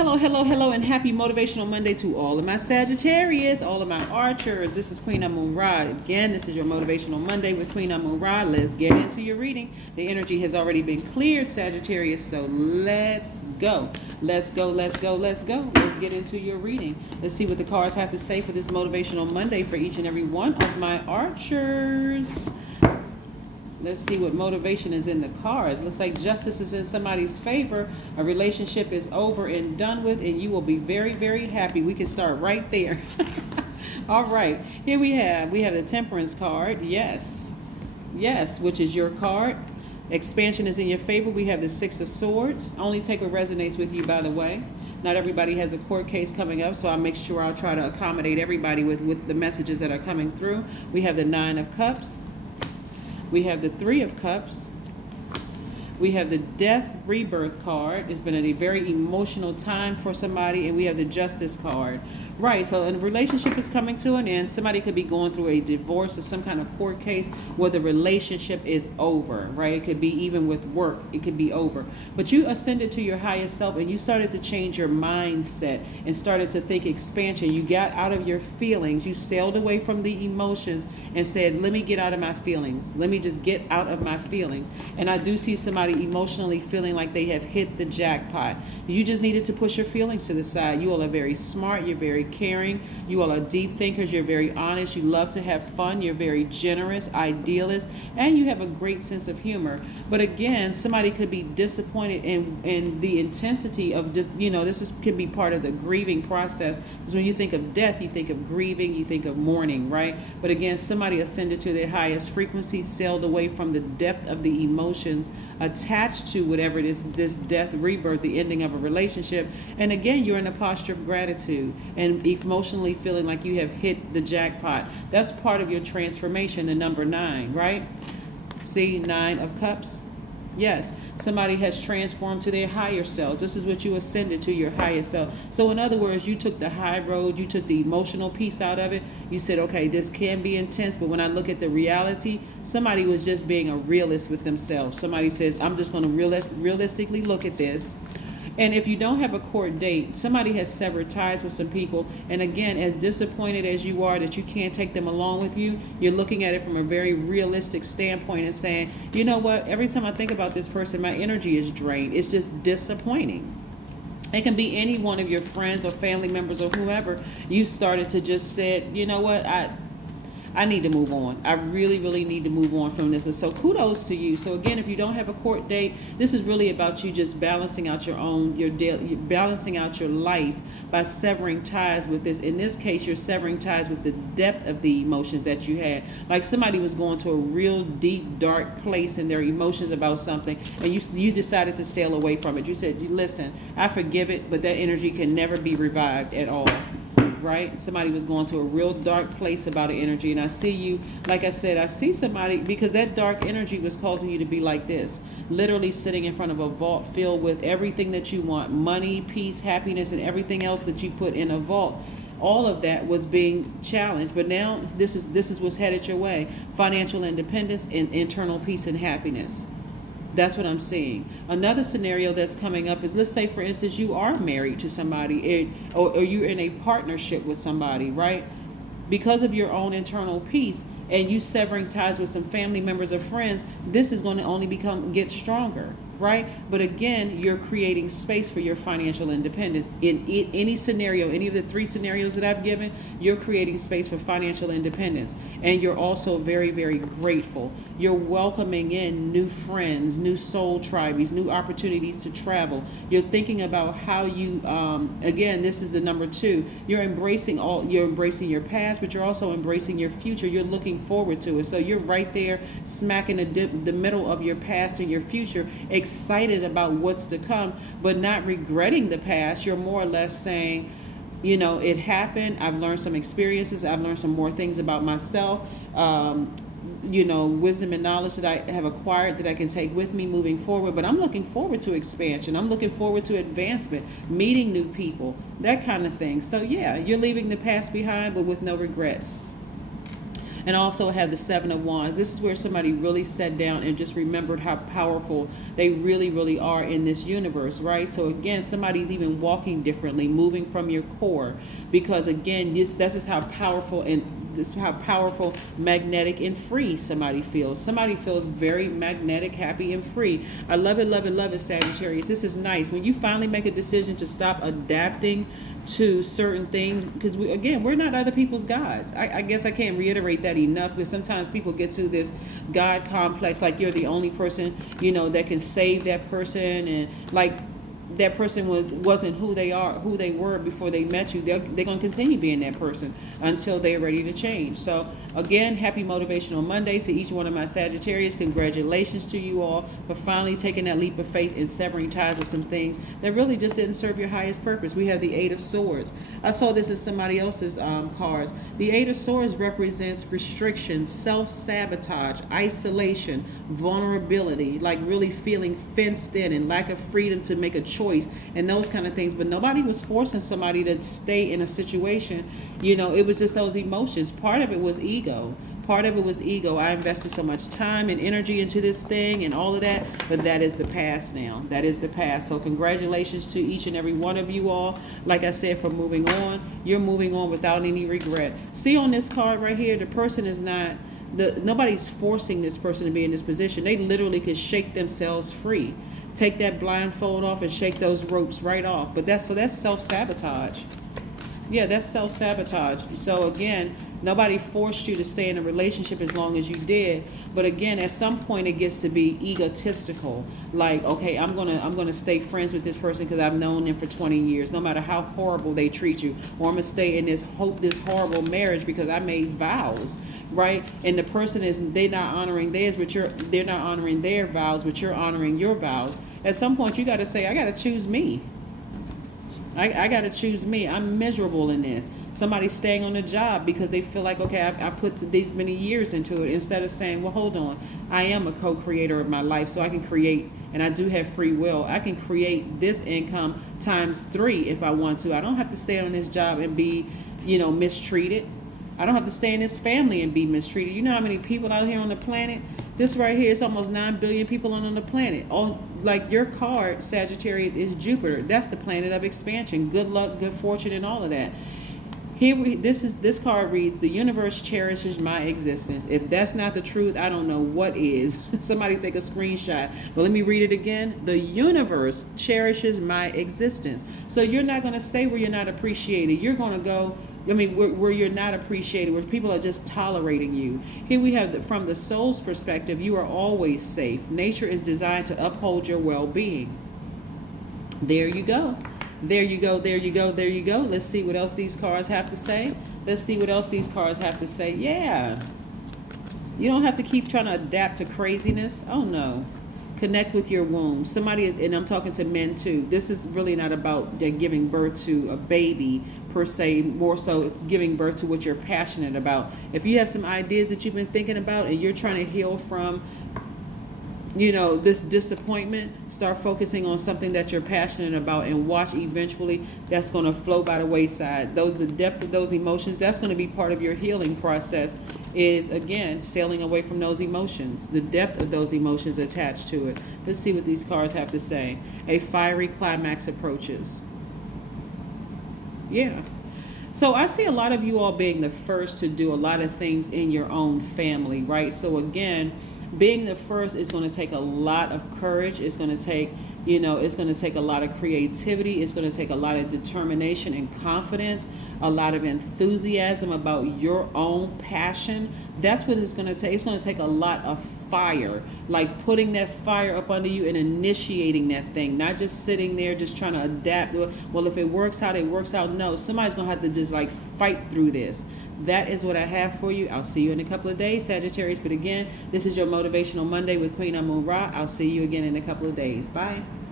Hello, hello, hello, and happy Motivational Monday to all of my Sagittarius, all of my Archers. This is Queen Amun Ra. Again, this is your Motivational Monday with Queen Amun Ra. Let's get into your reading. The energy has already been cleared, Sagittarius, so let's go. Let's go, let's go, let's go. Let's get into your reading. Let's see what the cards have to say for this Motivational Monday for each and every one of my Archers. Let's see what motivation is in the cards. Looks like justice is in somebody's favor. A relationship is over and done with, and you will be very, very happy. We can start right there. All right. Here we have the Temperance card. Yes. Yes, which is your card. Expansion is in your favor. We have the Six of Swords. Only take what resonates with you, by the way. Not everybody has a court case coming up, so I'll make sure I'll try to accommodate everybody with the messages that are coming through. We have the Nine of Cups. We have the Three of Cups. We have the Death Rebirth card. It's been a very emotional time for somebody. And we have the Justice card. Right, so a relationship is coming to an end. Somebody could be going through a divorce or some kind of court case where the relationship is over, right? It could be even with work. It could be over. But you ascended to your highest self and you started to change your mindset and started to think expansion. You got out of your feelings. You sailed away from the emotions and said, let me get out of my feelings. Let me just get out of my feelings. And I do see somebody emotionally feeling like they have hit the jackpot. You just needed to push your feelings to the side. You all are very smart. You're very caring. You all are deep thinkers. You're very honest. You love to have fun. You're very generous, idealist, and you have a great sense of humor. But again, somebody could be disappointed in the intensity of just, can be part of the grieving process. Because when you think of death, you think of grieving, you think of mourning, right? But again, somebody ascended to their highest frequency, sailed away from the depth of the emotions attached to whatever it is, this death, rebirth, the ending of a relationship. And again, you're in a posture of gratitude and emotionally feeling like you have hit the jackpot. That's part of your transformation, the number 9, right? See, 9 of Cups. Yes, somebody has transformed to their higher selves. This is what you ascended to, your higher self. So in other words, you took the high road, you took the emotional piece out of it. You said, okay, this can be intense, but when I look at the reality, somebody was just being a realist with themselves. Somebody says, I'm just going to realistically look at this. And if you don't have a court date, somebody has severed ties with some people. And again, as disappointed as you are that you can't take them along with you, you're looking at it from a very realistic standpoint and saying, you know what, every time I think about this person, my energy is drained. It's just disappointing. It can be any one of your friends or family members or whoever. You started to just said, you know what, I need to move on. I really, really need to move on from this. And so kudos to you. So again, if you don't have a court date, this is really about you just balancing out balancing out your life by severing ties with this. In this case, you're severing ties with the depth of the emotions that you had. Like somebody was going to a real deep, dark place in their emotions about something, and you decided to sail away from it. You said, listen, I forgive it, but that energy can never be revived at all. Right? Somebody was going to a real dark place about an energy. And I see you, like I said, I see somebody, because that dark energy was causing you to be like this, literally sitting in front of a vault filled with everything that you want, money, peace, happiness, and everything else that you put in a vault. All of that was being challenged, but now this is what's headed your way: financial independence and internal peace and happiness. That's what I'm seeing. Another scenario that's coming up is, let's say, for instance, you are married to somebody or you're in a partnership with somebody, right? Because of your own internal peace and you severing ties with some family members or friends, this is going to only get stronger, right? But again, you're creating space for your financial independence. In any scenario, any of the 3 scenarios that I've given, you're creating space for financial independence. And you're also very, very grateful. You're welcoming in new friends, new soul tribes, new opportunities to travel. You're thinking about how you, again, this is the number 2. You're embracing your past, but you're also embracing your future. You're looking forward to it. So you're right there smack in the middle of your past and your future, excited about what's to come, but not regretting the past. You're more or less saying, it happened. I've learned some experiences. I've learned some more things about myself. Wisdom and knowledge that I have acquired that I can take with me moving forward. But I'm looking forward to expansion. I'm looking forward to advancement, meeting new people, that kind of thing. So yeah, you're leaving the past behind, but with no regrets. And also have the Seven of Wands. This is where somebody really sat down and just remembered how powerful they really, really are in this universe, right? So again, somebody's even walking differently, moving from your core, because again, this is how powerful and this is how powerful, magnetic, and free somebody feels. Somebody feels very magnetic, happy, and free. I love it, love it, love it, Sagittarius. This is nice. When you finally make a decision to stop adapting to certain things, because we're not other people's gods. I guess I can't reiterate that enough, because sometimes people get to this God complex, like you're the only person, that can save that person, and like that person wasn't who they were before they met you. They're going to continue being that person until they're ready to change. So again, happy Motivational Monday to each one of my Sagittarius. Congratulations to you all for finally taking that leap of faith and severing ties with some things that really just didn't serve your highest purpose. We have the Eight of Swords. I saw this in somebody else's cards. The Eight of Swords represents restriction, self-sabotage, isolation, vulnerability, like really feeling fenced in and lack of freedom to make a choice and those kind of things. But nobody was forcing somebody to stay in a situation. It was just those emotions. Part of it was ego. Part of it was ego. I invested so much time and energy into this thing and all of that, but that is the past now. That is the past. So congratulations to each and every one of you all. Like I said, for moving on. You're moving on without any regret. See on this card right here, the person is not, nobody's forcing this person to be in this position. They literally could shake themselves free. Take that blindfold off and shake those ropes right off. But that's self-sabotage. Yeah, that's self-sabotage. So again, nobody forced you to stay in a relationship as long as you did. But again, at some point it gets to be egotistical. Like, okay, I'm gonna stay friends with this person because I've known them for 20 years, no matter how horrible they treat you. Or I'm gonna stay in this horrible marriage because I made vows, right? And the person they're not honoring theirs, but they're not honoring their vows, but you're honoring your vows. At some point you gotta say, I gotta choose me. I got to choose me. I'm miserable in this. Somebody's staying on the job because they feel like, okay, I put these many years into it, instead of saying, well, hold on, I am a co-creator of my life, so I can create, and I do have free will. I can create this income times 3 if I want to. I don't have to stay on this job and be, mistreated. I don't have to stay in this family and be mistreated. You know how many people out here on the planet? This right here is almost 9 billion people on the planet. All like your card, Sagittarius, is Jupiter. That's the planet of expansion, good luck, good fortune, and all of that. This card reads, the universe cherishes my existence. If that's not the truth, I don't know what is. Somebody take a screenshot. But let me read it again. The universe cherishes my existence. So you're not going to stay where you're not appreciated. You're going to go, where you're not appreciated, where people are just tolerating you. Here we have, from the soul's perspective, you are always safe. Nature is designed to uphold your well-being. There you go. There you go, there you go, there you go. Let's see what else these cards have to say. Let's see what else these cards have to say. Yeah. You don't have to keep trying to adapt to craziness. Oh, no. Connect with your womb. Somebody, and I'm talking to men too, this is really not about giving birth to a baby per se, more so it's giving birth to what you're passionate about. If you have some ideas that you've been thinking about and you're trying to heal from, this disappointment, start focusing on something that you're passionate about, and watch eventually that's going to flow by the wayside. The depth of those emotions, that's going to be part of your healing process, is again sailing away from those emotions, the depth of those emotions attached to it. Let's see what these cards have to say. A fiery climax approaches. Yeah. So I see a lot of you all being the first to do a lot of things in your own family, right? So again, being the first is going to take a lot of courage. It's going to take, it's going to take a lot of creativity. It's going to take a lot of determination and confidence, a lot of enthusiasm about your own passion. That's what it's going to take. It's going to take a lot of fire, like putting that fire up under you and initiating that thing, not just sitting there just trying to adapt. Well, if it works out, it works out. No, somebody's going to have to just like fight through this. That is what I have for you. I'll see you in a couple of days, Sagittarius. But again, this is your Motivational Monday with Queen Amun Ra. I'll see you again in a couple of days. Bye.